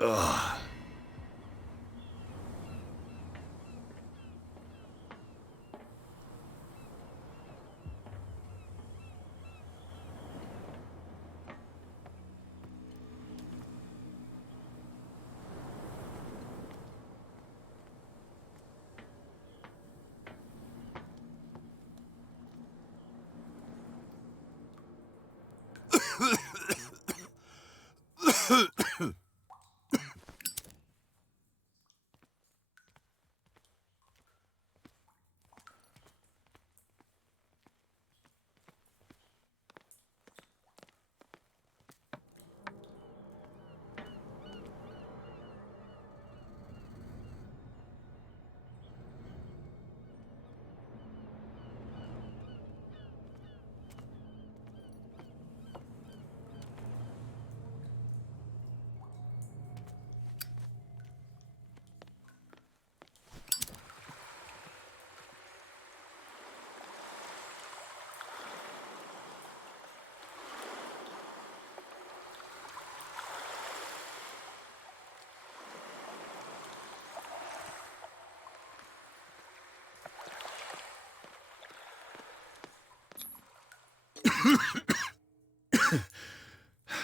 Ugh.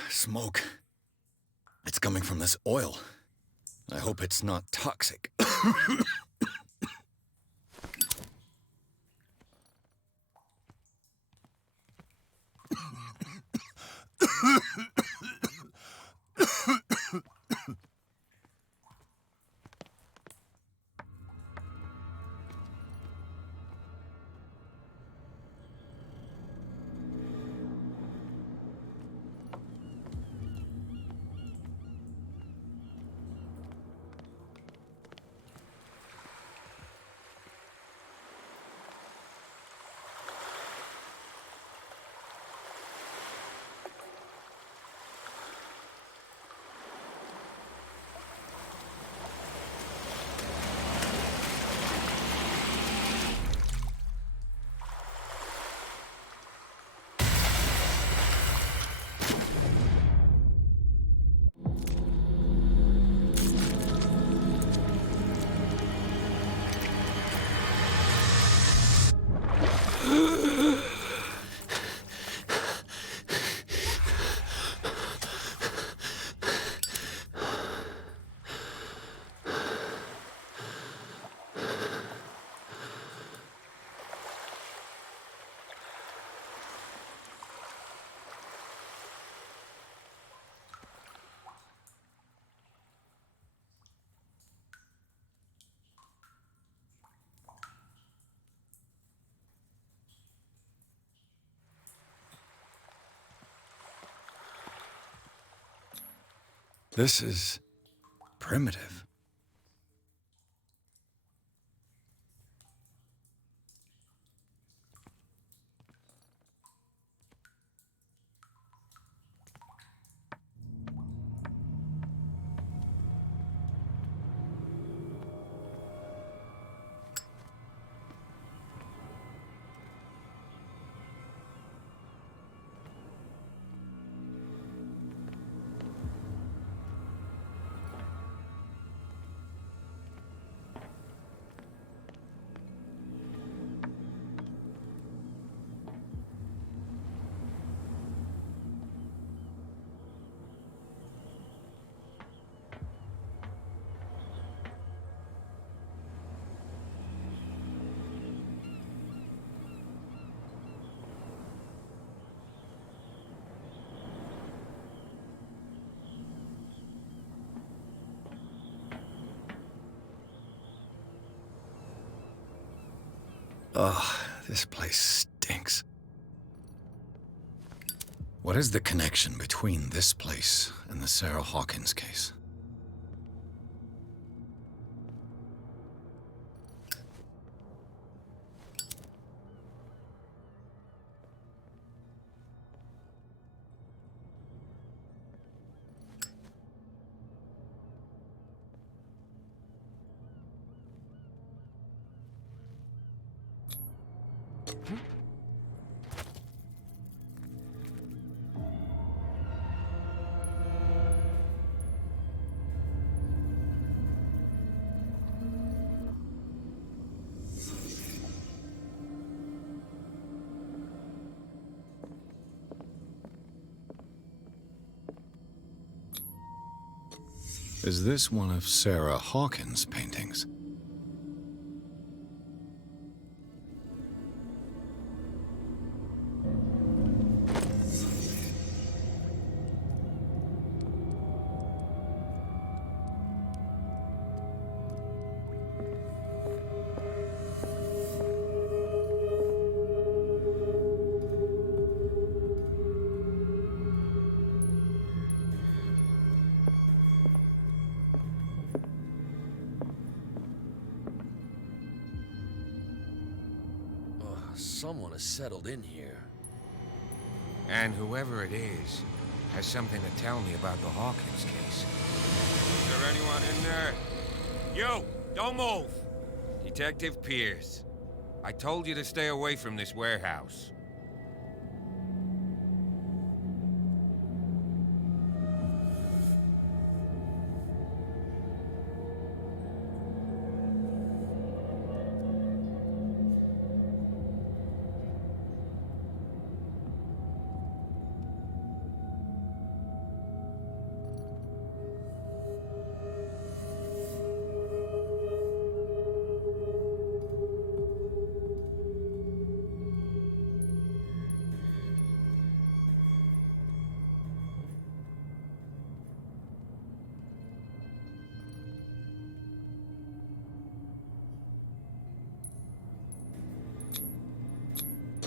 Smoke. It's coming from this oil. I hope it's not toxic. This is primitive. Ugh, this place stinks. What is the connection between this place and the Sarah Hawkins case? Is this one of Sarah Hawkins' paintings? Someone has settled in here. And whoever it is has something to tell me about the Hawkins case. Is there anyone in there? You! Don't move! Detective Pierce. I told you to stay away from this warehouse.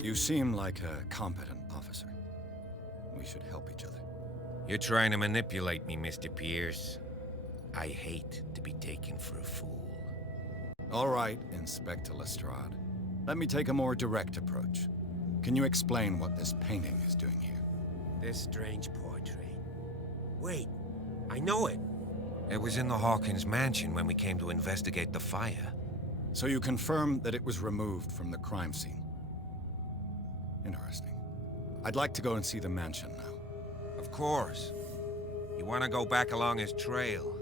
You seem like a competent officer. We should help each other. You're trying to manipulate me, Mr. Pierce. I hate to be taken for a fool. All right, Inspector Lestrade. Let me take a more direct approach. Can you explain what this painting is doing here? This strange portrait. Wait, I know it. It was in the Hawkins mansion when we came to investigate the fire. So you confirm that it was removed from the crime scene? Interesting. I'd like to go and see the mansion now. Of course. You want to go back along his trail?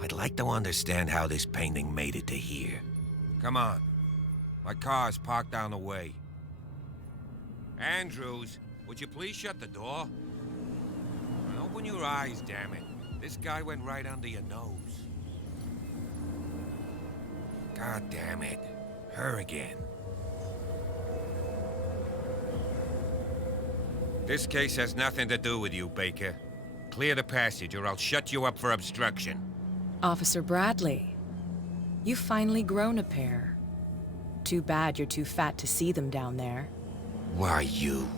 I'd like to understand how this painting made it to here. Come on. My car's parked down the way. Andrews, would you please shut the door? And open your eyes, damn it. This guy went right under your nose. God damn it. Her again. This case has nothing to do with you, Baker. Clear the passage or I'll shut you up for obstruction. Officer Bradley, you've finally grown a pair. Too bad you're too fat to see them down there. Why, you?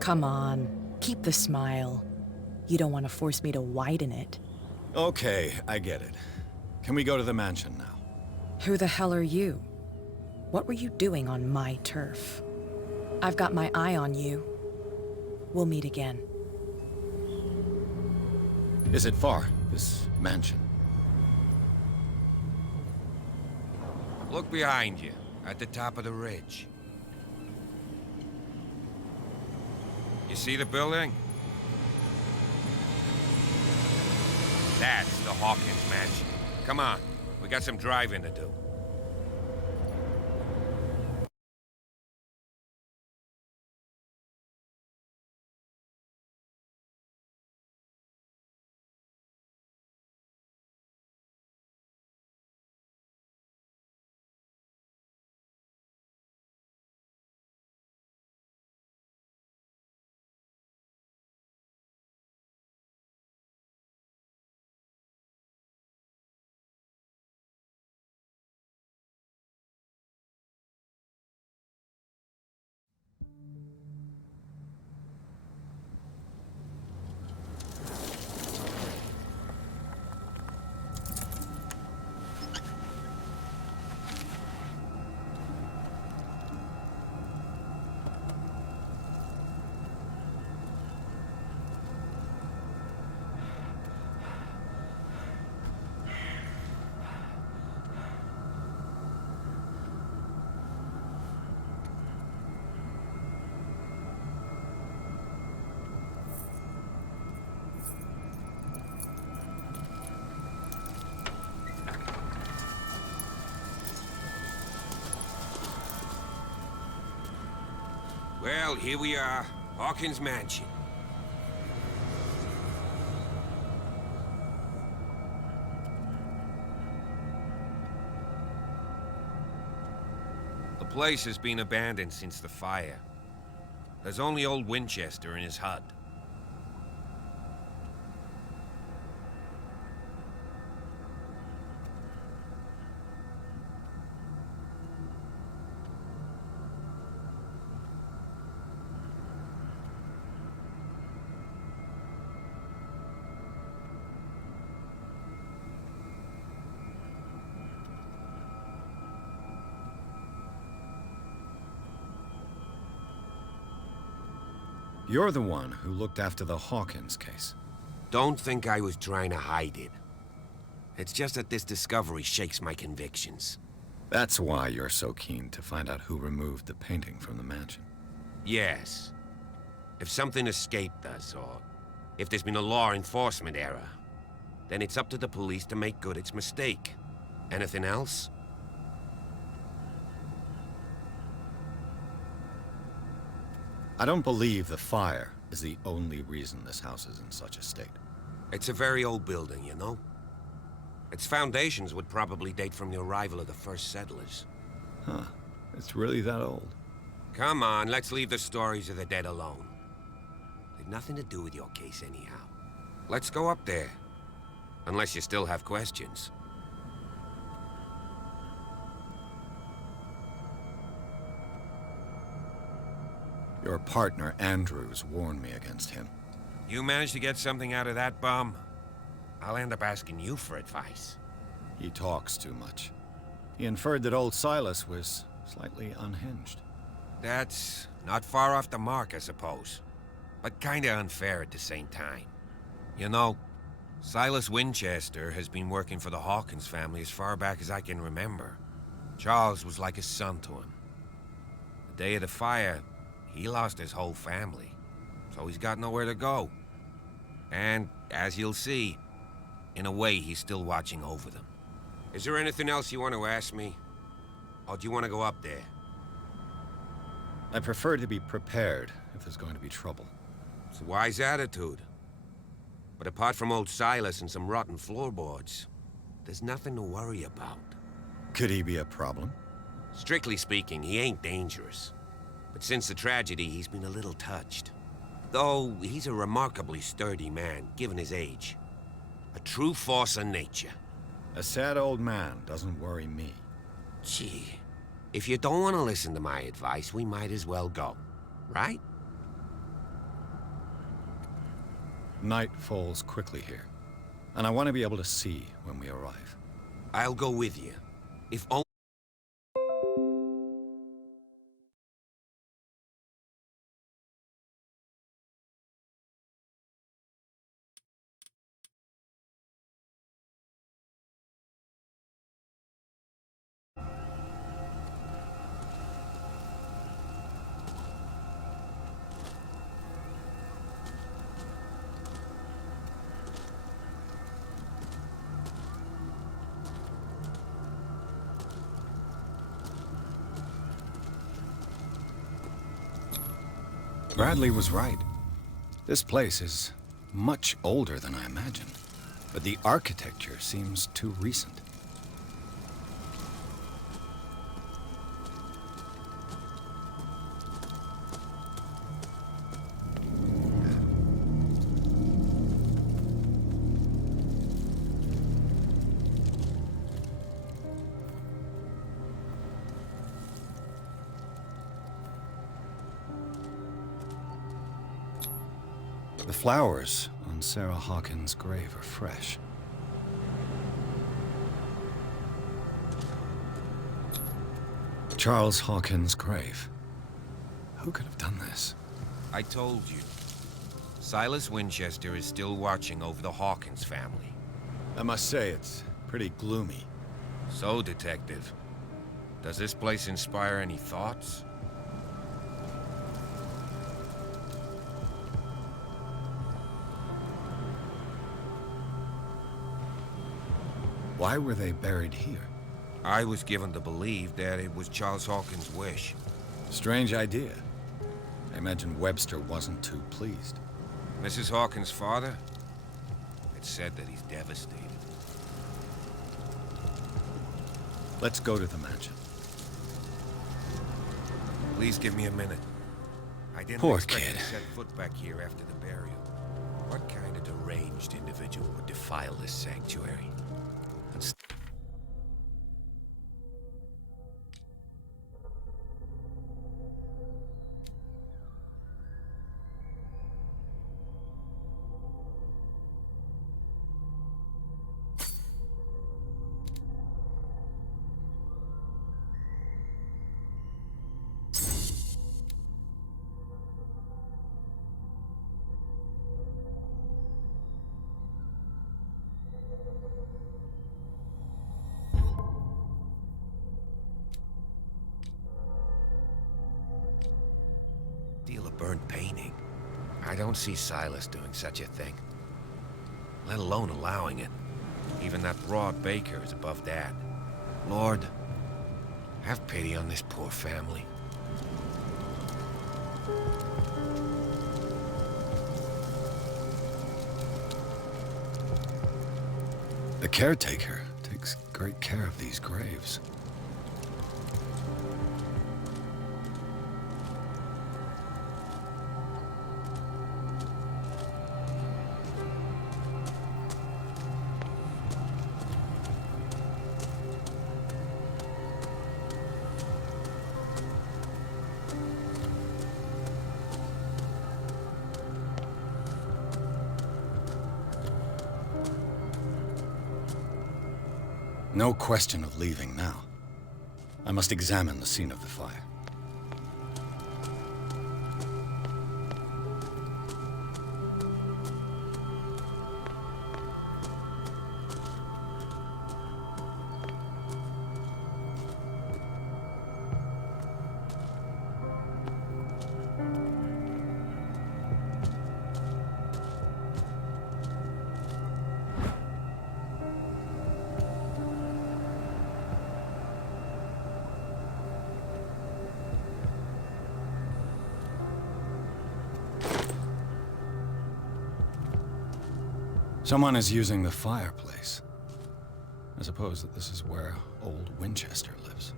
Come on, keep the smile. You don't want to force me to widen it. Okay, I get it. Can we go to the mansion now? Who the hell are you? What were you doing on my turf? I've got my eye on you. We'll meet again. Is it far, this mansion? Look behind you, at the top of the ridge. You see the building? That's the Hawkins mansion. Come on, we got some driving to do. Well, here we are, Hawkins Mansion. place has been abandoned since the fire. There's only old Winchester in his hut. You're the one who looked after the Hawkins case. Don't think I was trying to hide it. It's just that this discovery shakes my convictions. That's why you're so keen to find out who removed the painting from the mansion. Yes. If something escaped us, or if there's been a law enforcement error, then it's up to the police to make good its mistake. Anything else? I don't believe the fire is the only reason this house is in such a state. It's a very old building, you know? Its foundations would probably date from the arrival of the first settlers. Huh. It's really that old. Come on, let's leave the stories of the dead alone. They've nothing to do with your case anyhow. Let's go up there. Unless you still have questions. Your partner, Andrews, warned me against him. You manage to get something out of that bum, I'll end up asking you for advice. He talks too much. He inferred that old Silas was slightly unhinged. That's not far off the mark, I suppose. But kinda unfair at the same time. You know, Silas Winchester has been working for the Hawkins family as far back as I can remember. Charles was like a son to him. The day of the fire, he lost his whole family, so he's got nowhere to go. And, as you'll see, in a way, he's still watching over them. Is there anything else you want to ask me? Or do you want to go up there? I prefer to be prepared if there's going to be trouble. It's a wise attitude. But apart from old Silas and some rotten floorboards, there's nothing to worry about. Could he be a problem? Strictly speaking, he ain't dangerous. But since the tragedy, he's been a little touched. Though, he's a remarkably sturdy man, given his age. A true force of nature. A sad old man doesn't worry me. Gee, if you don't want to listen to my advice, we might as well go. Right? Night falls quickly here, and I want to be able to see when we arrive. I'll go with you. If only... Bradley was right. This place is much older than I imagined, but the architecture seems too recent. The flowers on Sarah Hawkins' grave are fresh. Charles Hawkins' grave. Who could have done this? I told you. Silas Winchester is still watching over the Hawkins family. I must say, it's pretty gloomy. So, Detective, does this place inspire any thoughts? Why were they buried here? I was given to believe that it was Charles Hawkins' wish. Strange idea. I imagine Webster wasn't too pleased. Mrs. Hawkins' father? It's said that he's devastated. Let's go to the mansion. Please give me a minute. I didn't Poor expect kid. to set foot back here after the burial. What kind of deranged individual would defile this sanctuary? Deal a burnt painting. I don't see Silas doing such a thing. Let alone allowing it. Even that broad baker is above that. Lord, have pity on this poor family. The caretaker takes great care of these graves. No question of leaving now. I must examine the scene of the fire. Someone is using the fireplace. I suppose that this is where old Winchester lives.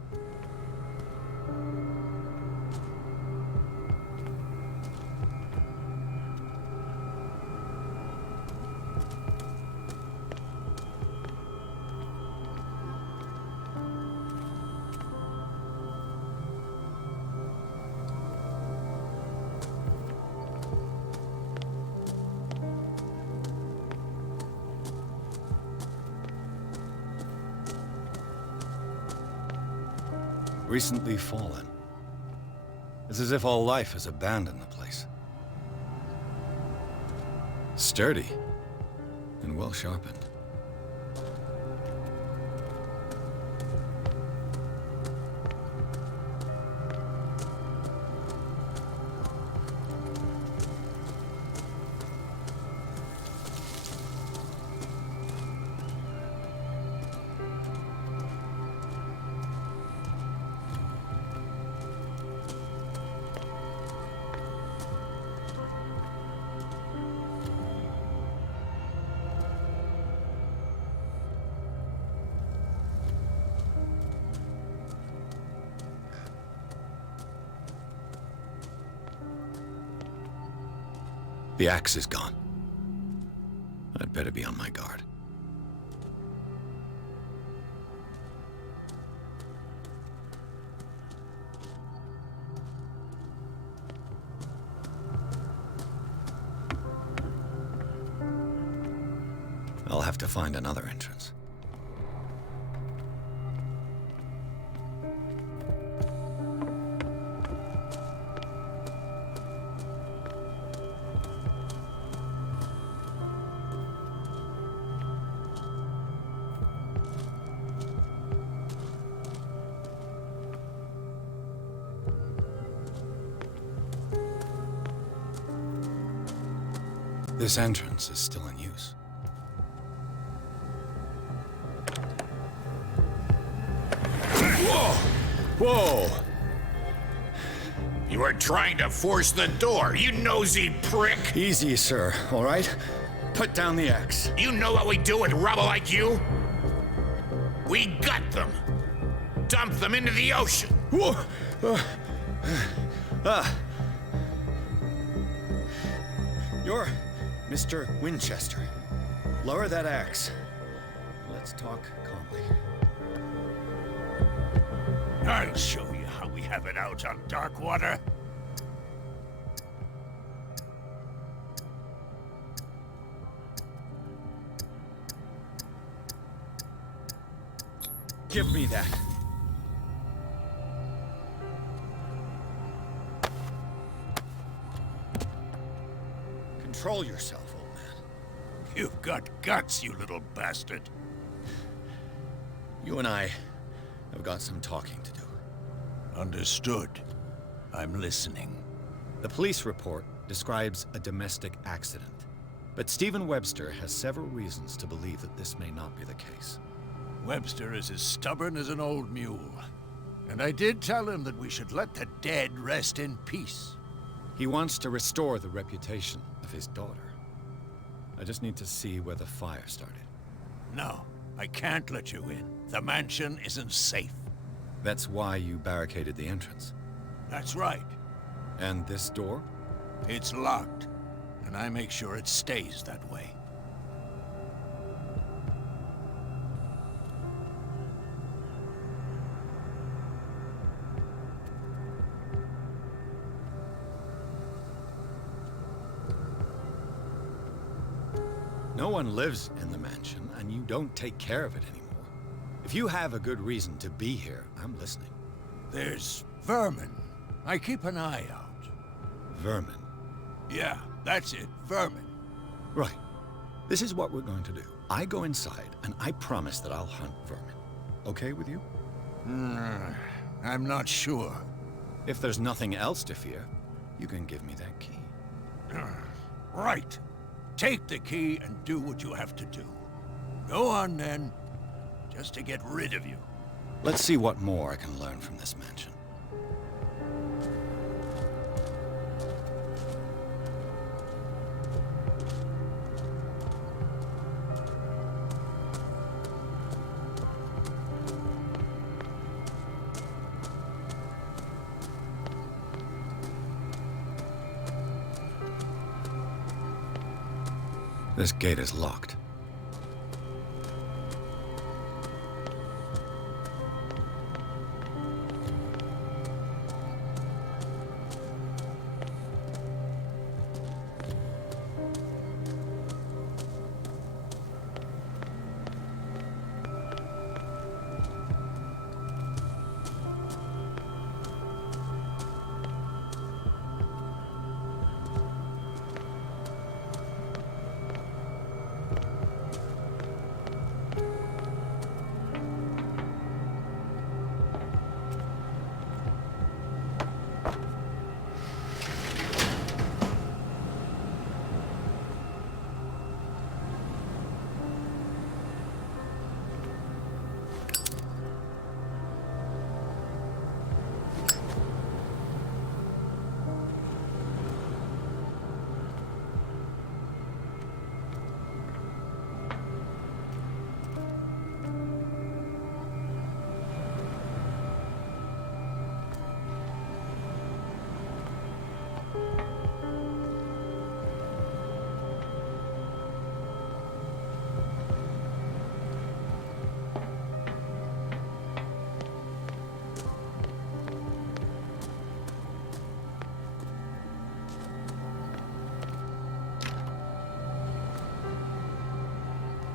Recently fallen. It's as if all life has abandoned the place. Sturdy and well sharpened. The axe is gone. I'd better be on my guard. I'll have to find another entrance. This entrance is still in use. Whoa! Whoa! You were trying to force the door, you nosy prick! Easy, sir, all right? Put down the axe. You know what we do with rubble like you? We gut them. Dump them into the ocean. Whoa! You're Mr. Winchester. Lower that axe. Let's talk calmly. I'll show you how we have it out on Darkwater. Give me that. Control yourself, old man. You've got guts, you little bastard. You and I have got some talking to do. Understood. I'm listening. The police report describes a domestic accident, but Stephen Webster has several reasons to believe that this may not be the case. Webster is as stubborn as an old mule. And I did tell him that we should let the dead rest in peace. He wants to restore the reputation of his daughter. I just need to see where the fire started. No, I can't let you in. The mansion isn't safe. That's why you barricaded the entrance. That's right. And this door? It's locked, and I make sure it stays that way. No one lives in the mansion, and you don't take care of it anymore. If you have a good reason to be here, I'm listening. There's vermin. I keep an eye out. Vermin. Yeah, that's it, vermin. Right. This is what we're going to do. I go inside, and I promise that I'll hunt vermin. Okay with you? I'm not sure. If there's nothing else to fear, you can give me that key. Right. Take the key and do what you have to do. Go on, then. Just to get rid of you. Let's see what more I can learn from this mansion. This gate is locked.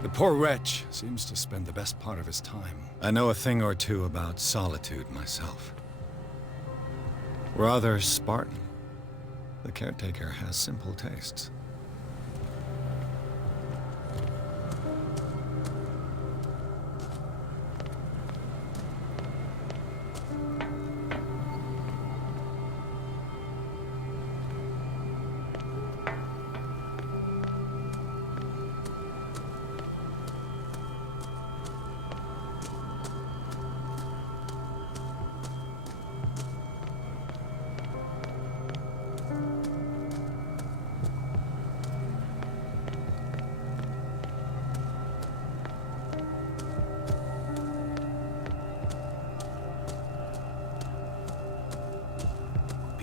The poor wretch seems to spend the best part of his time. I know a thing or two about solitude myself. Rather Spartan. The caretaker has simple tastes.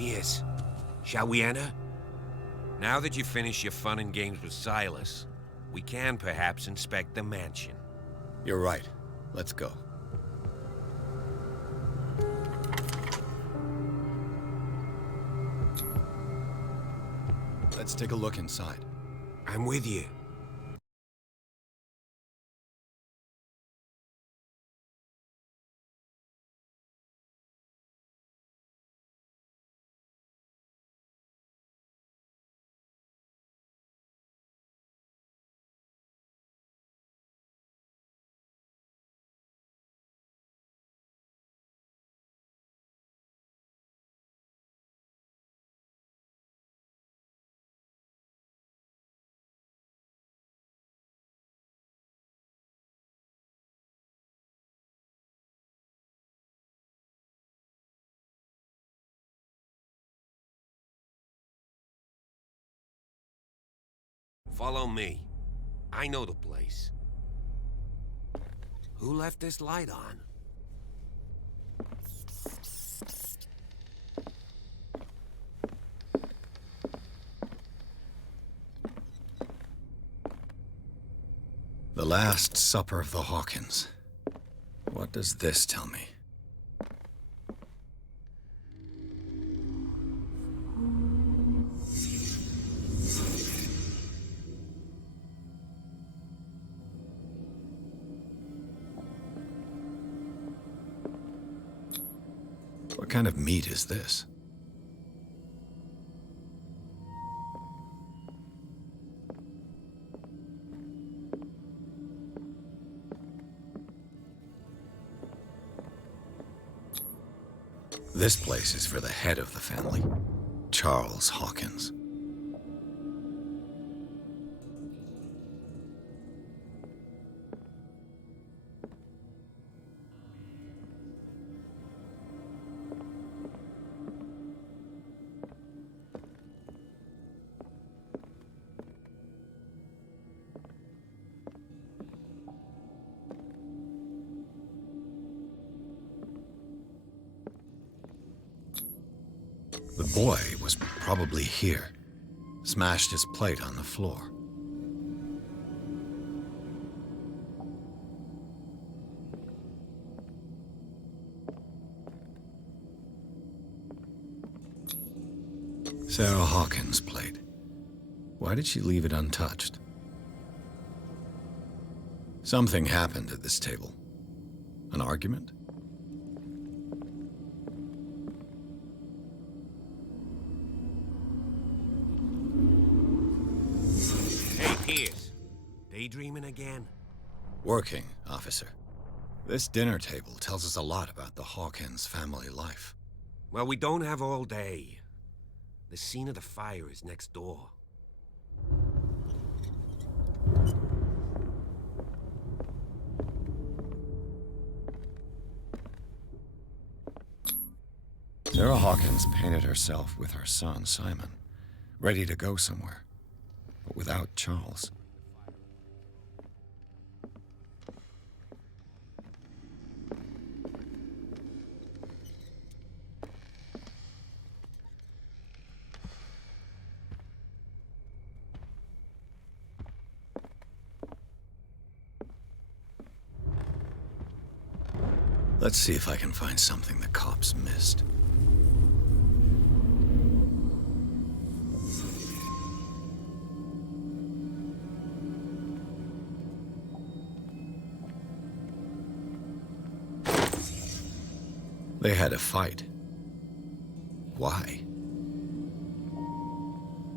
Piers, shall we enter? Now that you've finished your fun and games with Silas, we can perhaps inspect the mansion. You're right. Let's go. Let's take a look inside. I'm with you. Follow me. I know the place. Who left this light on? The Last Supper of the Hawkins. What does this tell me? What kind of meat is this? This place is for the head of the family, Charles Hawkins. The boy was probably here. Smashed his plate on the floor. Sarah Hawkins' plate. Why did she leave it untouched? Something happened at this table. An argument? Daydreaming again? Working, officer. This dinner table tells us a lot about the Hawkins family life. Well, we don't have all day. The scene of the fire is next door. Sarah Hawkins painted herself with her son, Simon, ready to go somewhere, but without Charles. Let's see if I can find something the cops missed. They had a fight. Why?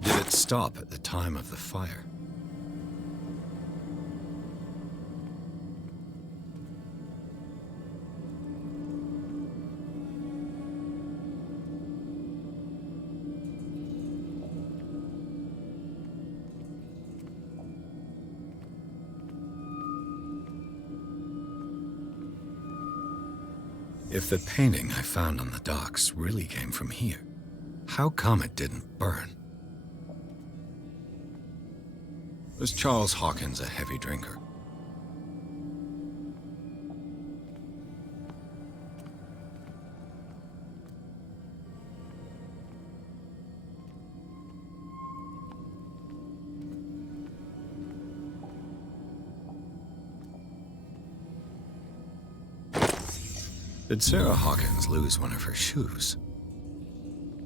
Did it stop at the time of the fire? If the painting I found on the docks really came from here, how come it didn't burn? Was Charles Hawkins a heavy drinker? Did Sarah Hawkins lose one of her shoes?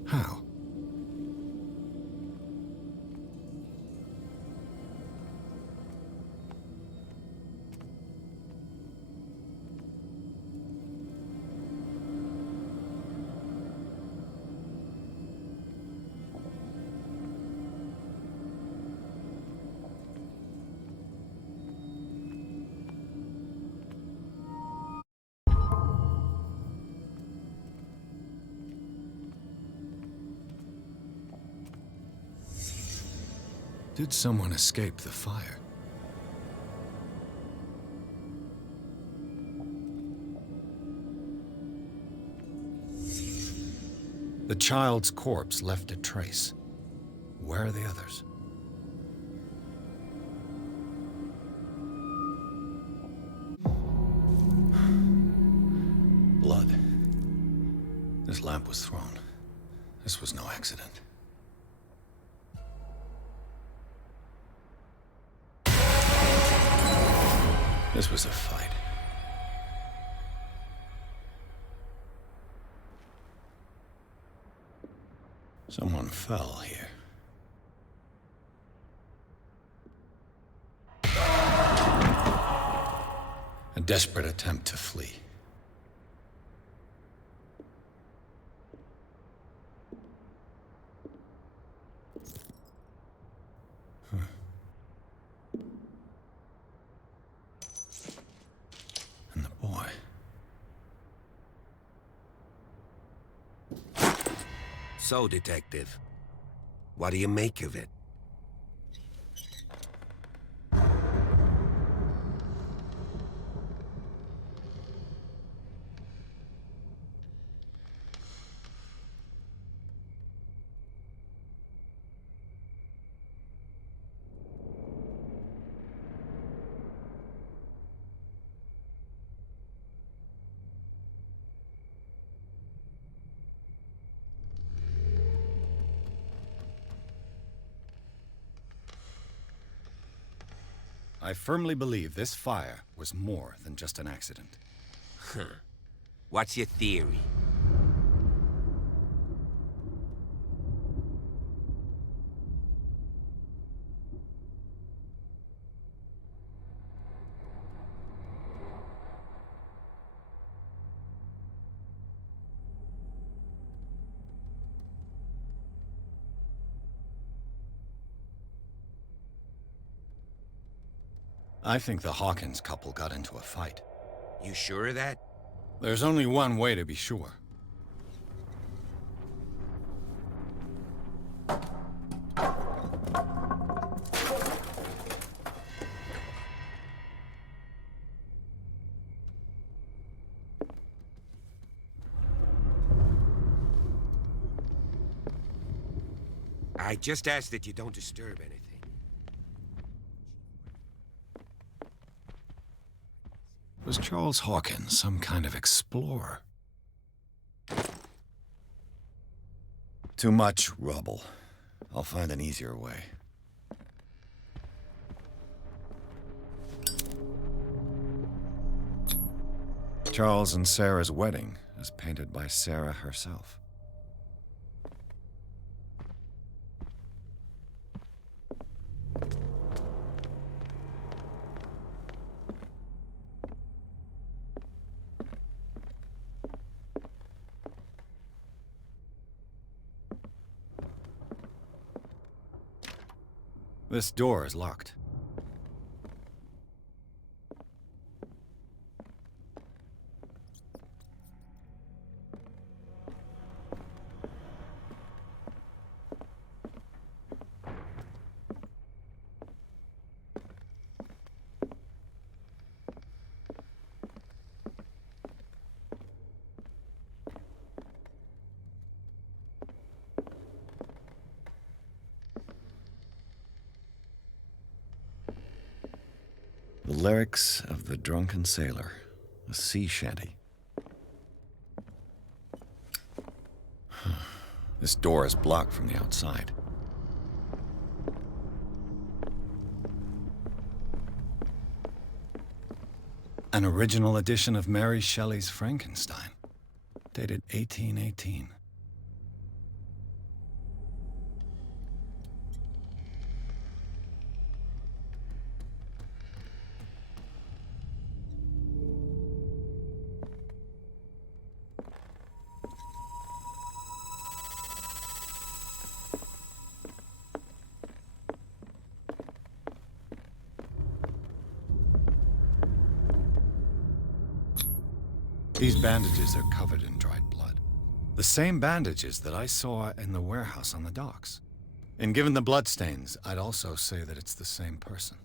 How? Did someone escape the fire? The child's corpse left a trace. Where are the others? Blood. This lamp was thrown. This was no accident. This was a fight. Someone fell here. A desperate attempt to flee. And the boy. So, Detective, what do you make of it? I firmly believe this fire was more than just an accident. What's your theory? I think the Hawkins couple got into a fight. You sure of that? There's only one way to be sure. I just ask that you don't disturb anything. Was Charles Hawkins some kind of explorer? Too much rubble. I'll find an easier way. Charles and Sarah's wedding, as painted by Sarah herself. This door is locked. The lyrics of the drunken sailor, a sea shanty. This door is blocked from the outside. An original edition of Mary Shelley's Frankenstein. dated 1818. These bandages are covered in dried blood. The same bandages that I saw in the warehouse on the docks. And given the bloodstains, I'd also say that it's the same person.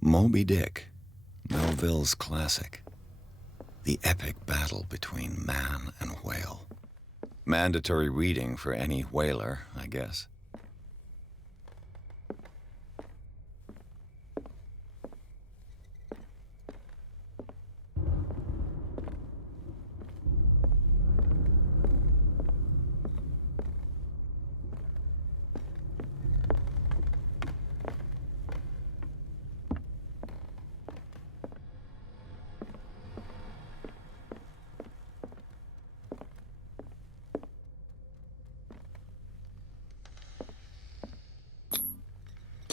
Moby Dick, Melville's classic. The epic battle between man and whale. Mandatory reading for any whaler, I guess.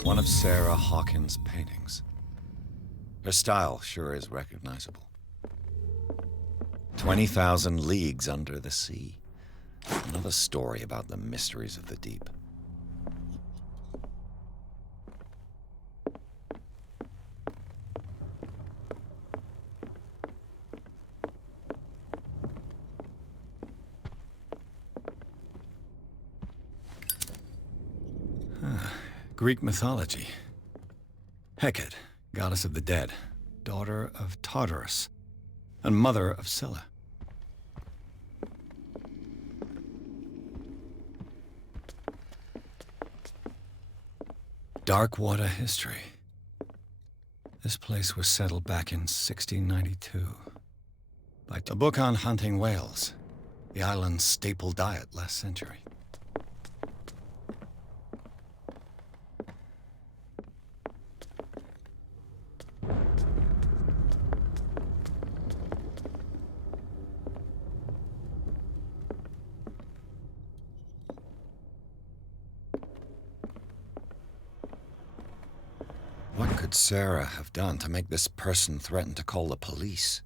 One of Sarah Hawkins' paintings. Her style sure is recognizable. 20,000 Leagues Under the Sea. Another story about the mysteries of the deep. Greek mythology. Hecate, goddess of the dead, daughter of Tartarus, and mother of Scylla. Dark water history. This place was settled back in 1692. By a book on hunting whales, the island's staple diet last century. What could Sarah have done to make this person threaten to call the police?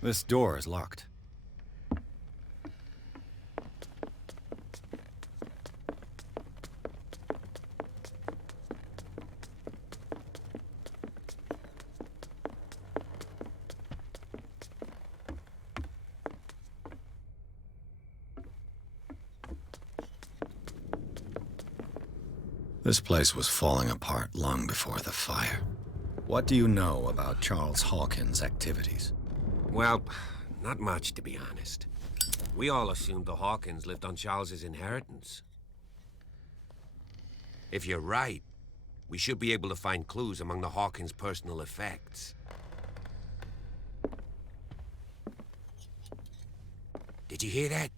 This door is locked. This place was falling apart long before the fire. What do you know about Charles Hawkins' activities? Well, not much, to be honest. We all assumed the Hawkins lived on Charles's inheritance. If you're right, we should be able to find clues among the Hawkins' personal effects. Did you hear that?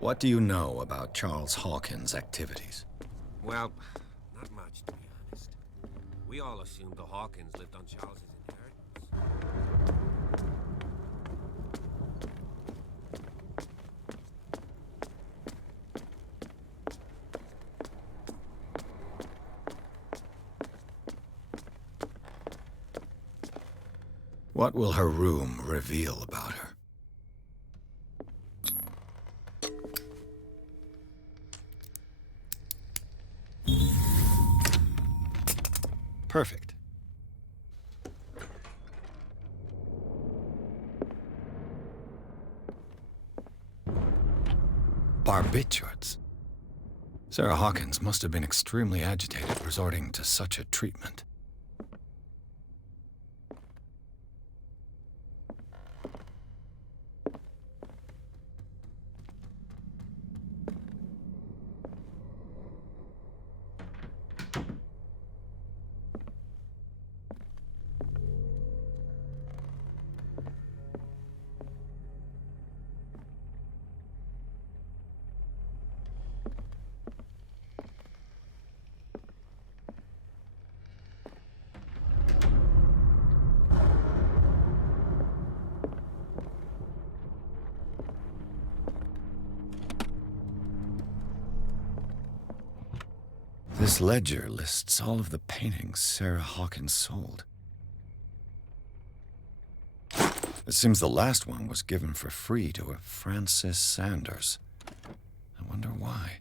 What do you know about Charles Hawkins' activities? Well, not much, to be honest. We all assumed the Hawkins lived on Charles's inheritance. What will her room reveal about her? Perfect. Barbiturates. Sarah Hawkins must have been extremely agitated resorting to such a treatment. This ledger lists all of the paintings Sarah Hawkins sold. It seems the last one was given for free to a Francis Sanders. I wonder why.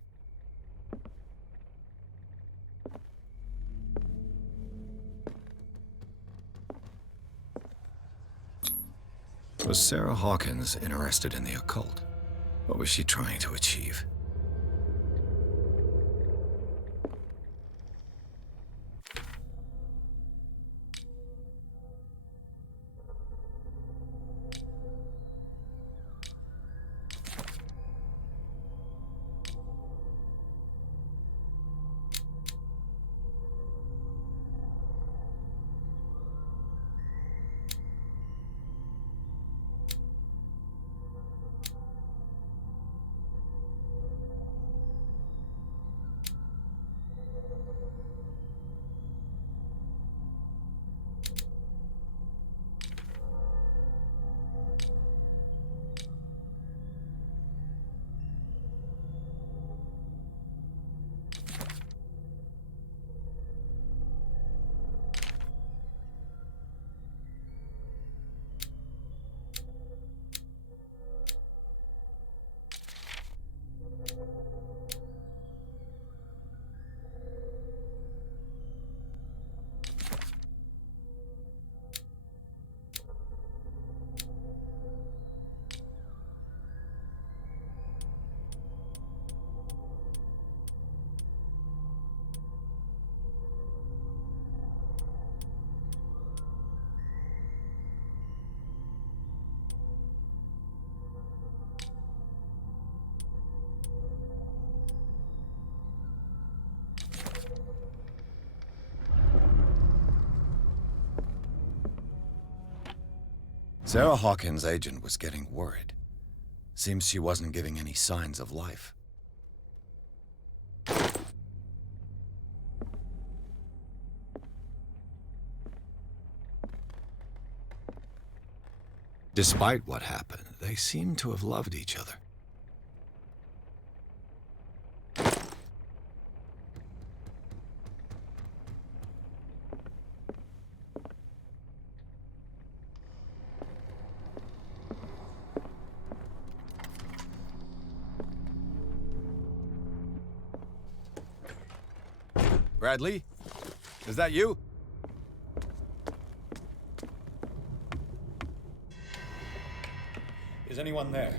Was Sarah Hawkins interested in the occult? What was she trying to achieve? Sarah Hawkins' agent was getting worried. Seems she wasn't giving any signs of life. Despite what happened, they seem to have loved each other. Bradley? Is that you? Is anyone there?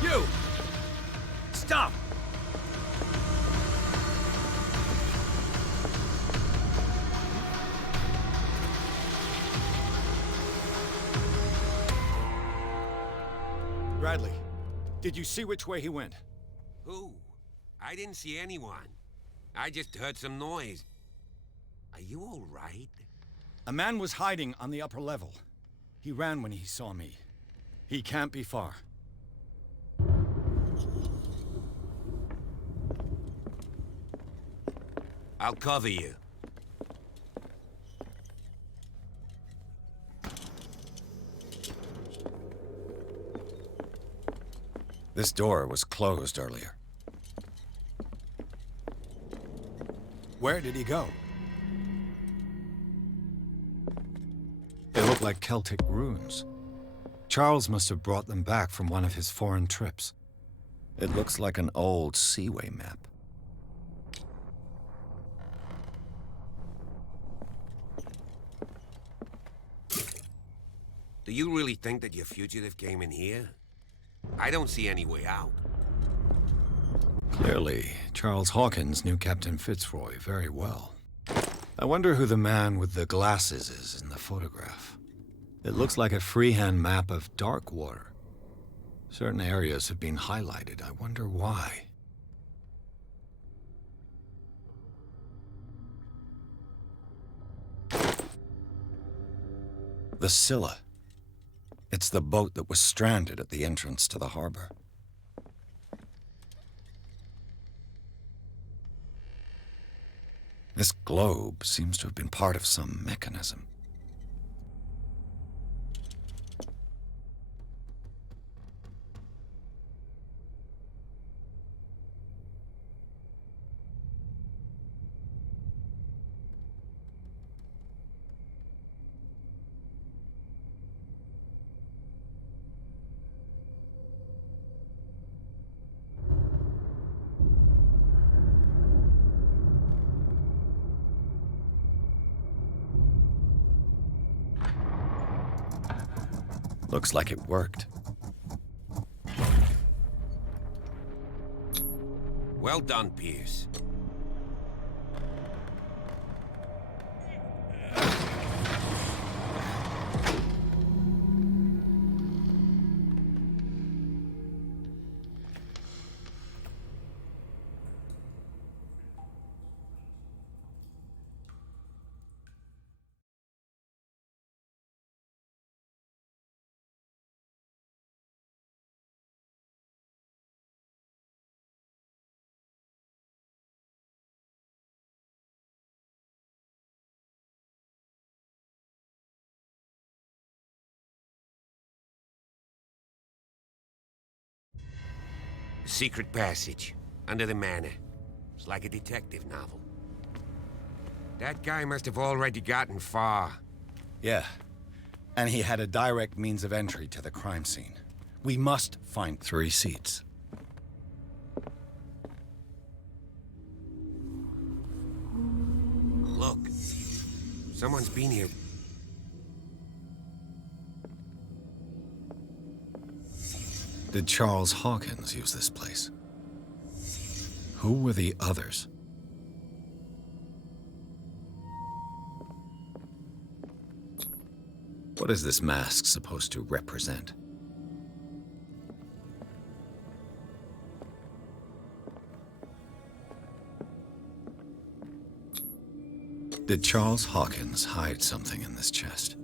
You! Stop! Bradley, did you see which way he went? Who? I didn't see anyone. I just heard some noise. Are you all right? A man was hiding on the upper level. He ran when he saw me. He can't be far. I'll cover you. This door was closed earlier. Where did he go? They look like Celtic runes. Charles must have brought them back from one of his foreign trips. It looks like an old seaway map. Do you really think that your fugitive came in here? I don't see any way out. Clearly, Charles Hawkins knew Captain Fitzroy very well. I wonder who the man with the glasses is in the photograph. It looks like a freehand map of dark water. Certain areas have been highlighted. I wonder why. The Scylla. It's the boat that was stranded at the entrance to the harbor. This globe seems to have been part of some mechanism. Looks like it worked. Well done, Pierce. Secret passage, under the manor. It's like a detective novel. That guy must have already gotten far. Yeah, and he had a direct means of entry to the crime scene. We must find 3 seats. Look, someone's been here. Did Charles Hawkins use this place? Who were the others? What is this mask supposed to represent? Did Charles Hawkins hide something in this chest?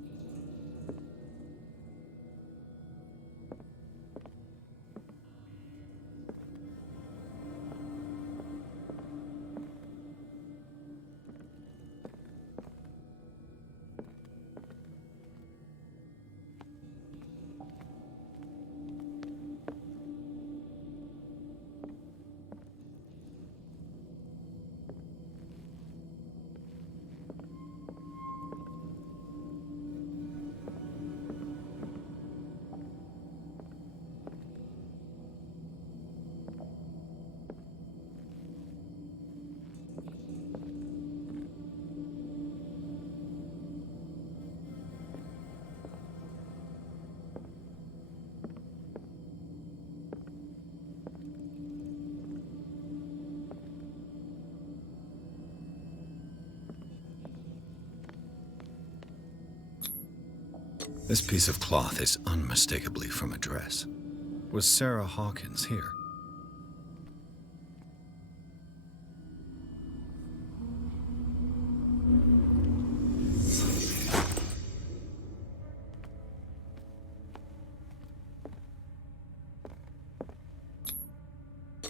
This piece of cloth is unmistakably from a dress. Was Sarah Hawkins here?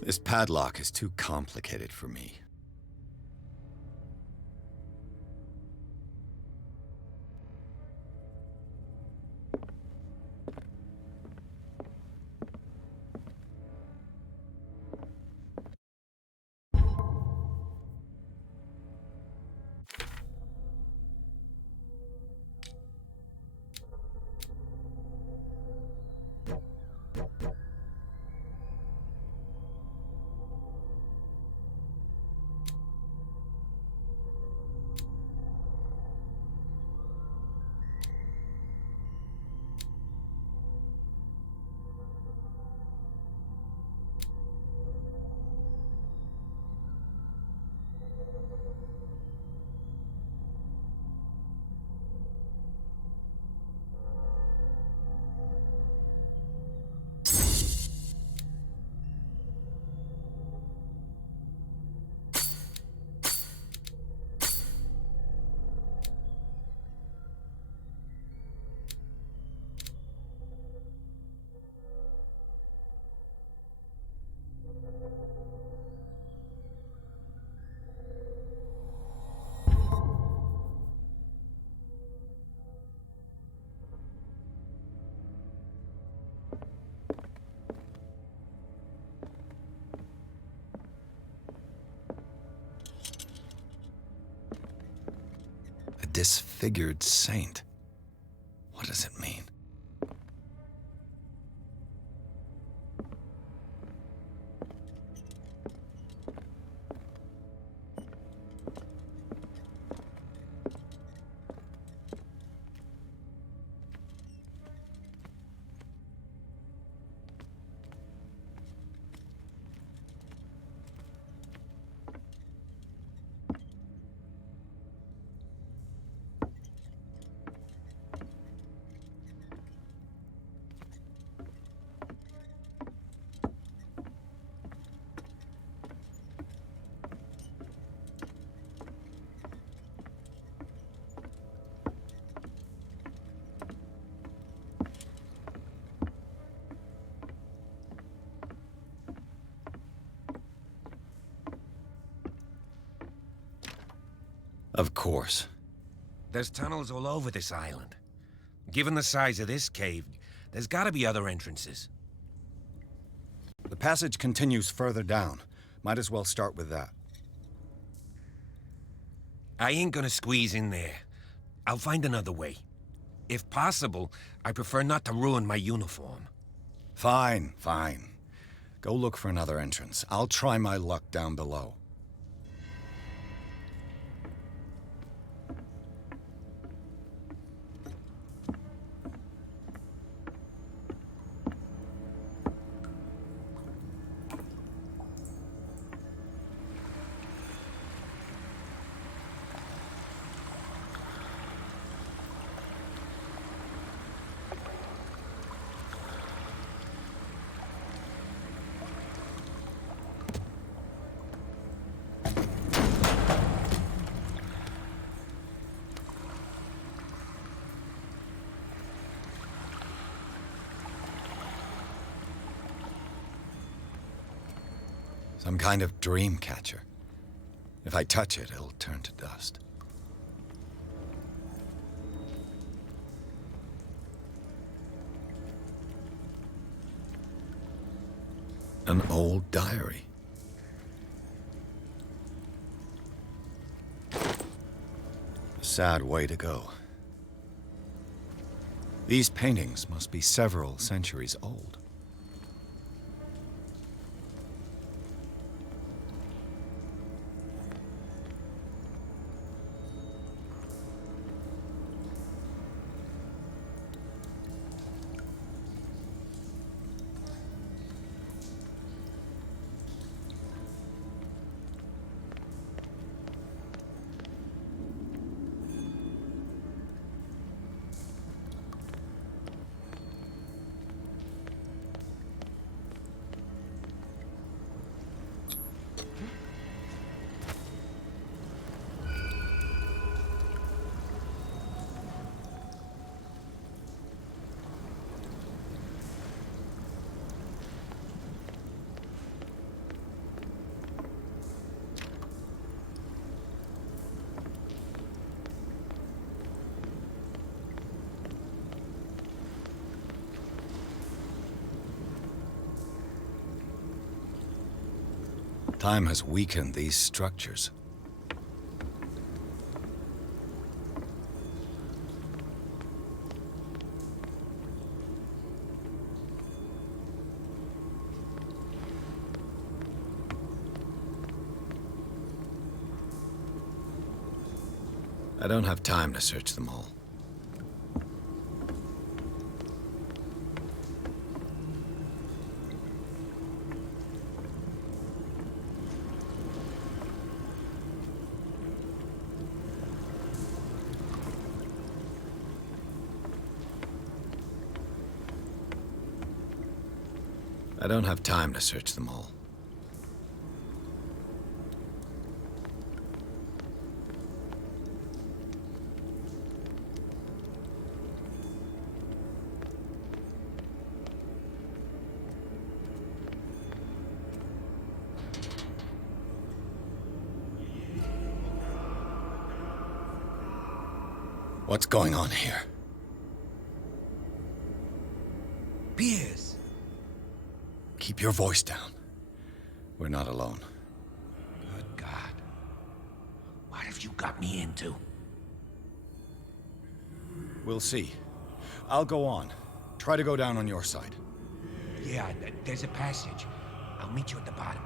This padlock is too complicated for me. Disfigured saint. What does it mean? Of course. There's tunnels all over this island. Given the size of this cave, there's gotta be other entrances. The passage continues further down. Might as well start with that. I ain't gonna squeeze in there. I'll find another way. If possible, I prefer not to ruin my uniform. Fine, fine. Go look for another entrance. I'll try my luck down below. Some kind of dream catcher. If I touch it, it'll turn to dust. An old diary. A sad way to go. These paintings must be several centuries old. Time has weakened these structures. I don't have time to search them all. I don't have time to search them all. What's going on here? Piers! Keep your voice down. We're not alone. Good God. What have you got me into? We'll see. I'll go on. Try to go down on your side. Yeah, there's a passage. I'll meet you at the bottom.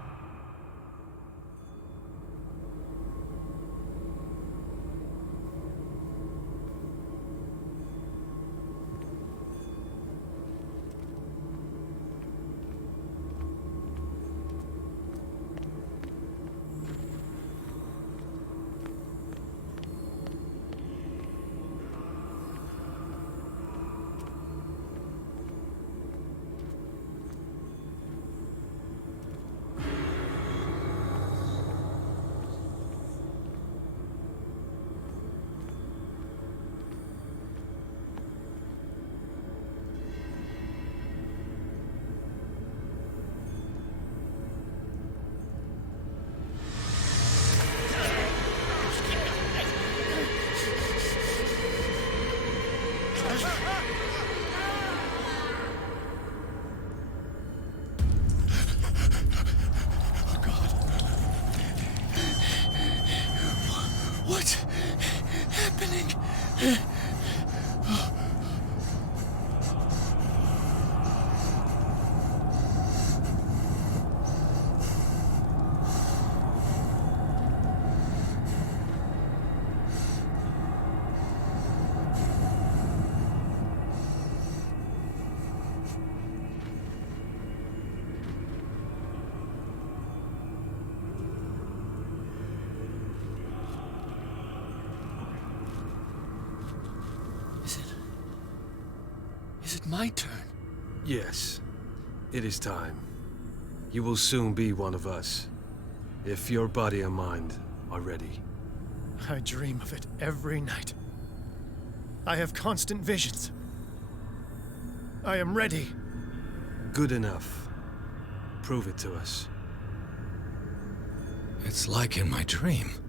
What's happening? Is it my turn? Yes, it is time. You will soon be one of us, if your body and mind are ready. I dream of it every night. I have constant visions. I am ready. Good enough. Prove it to us. It's like in my dream.